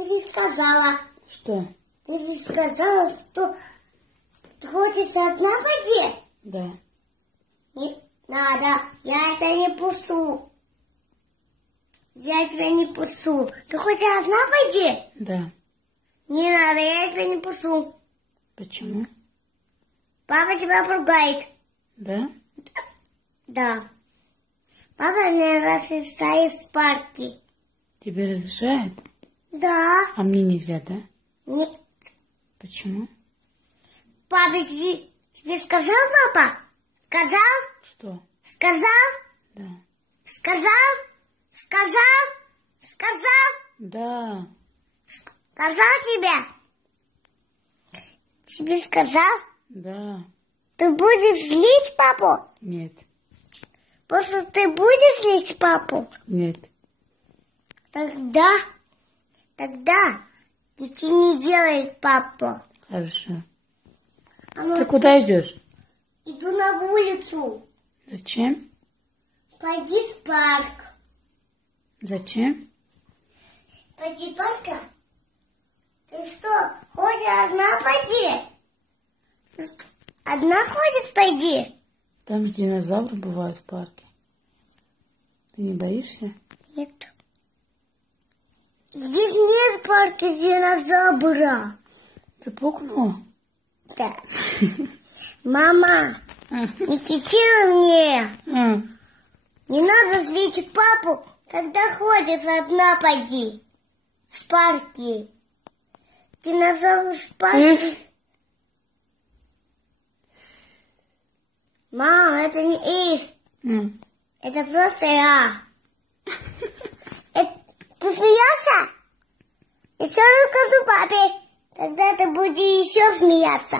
Ты же сказала. Что? Ты же сказала, что ты хочешь одна пойти? Да. Не надо, я это не пущу. Я тебя не пущу. Ты хочешь одна пойти? Да. Не надо, я тебя не пущу. Почему? Папа тебя поругает. Да? Да. Папа мне разрешает в парке. Тебе разрешает? Да. А мне нельзя, да? Нет. Почему? Папа тебе сказал, папа? Сказал? Что? Сказал? Да. Сказал? Сказал? Сказал? Да. Сказал тебе? Тебе сказал? Да. Ты будешь злить папу? Нет. Просто ты будешь злить папу? Нет. Тогда ты не делай папу. Хорошо. А Ты куда идешь? Иду на улицу. Зачем? Пойди в парк. Зачем? Пойди в парк. Ты что, хочешь одна пойди? Одна ходишь, пойди. Там же динозавры бывают в парке. Ты не боишься? Нет. Здесь нет парка динозавра. Ты пукнула? Да. Мама, не кричи мне. Не надо злить папу, когда ходишь одна пойди. В парке. Динозавр в парке. Мама, это не Ив. Это просто я. Ты смеялся? Еще расскажу папе. Тогда ты будешь еще смеяться.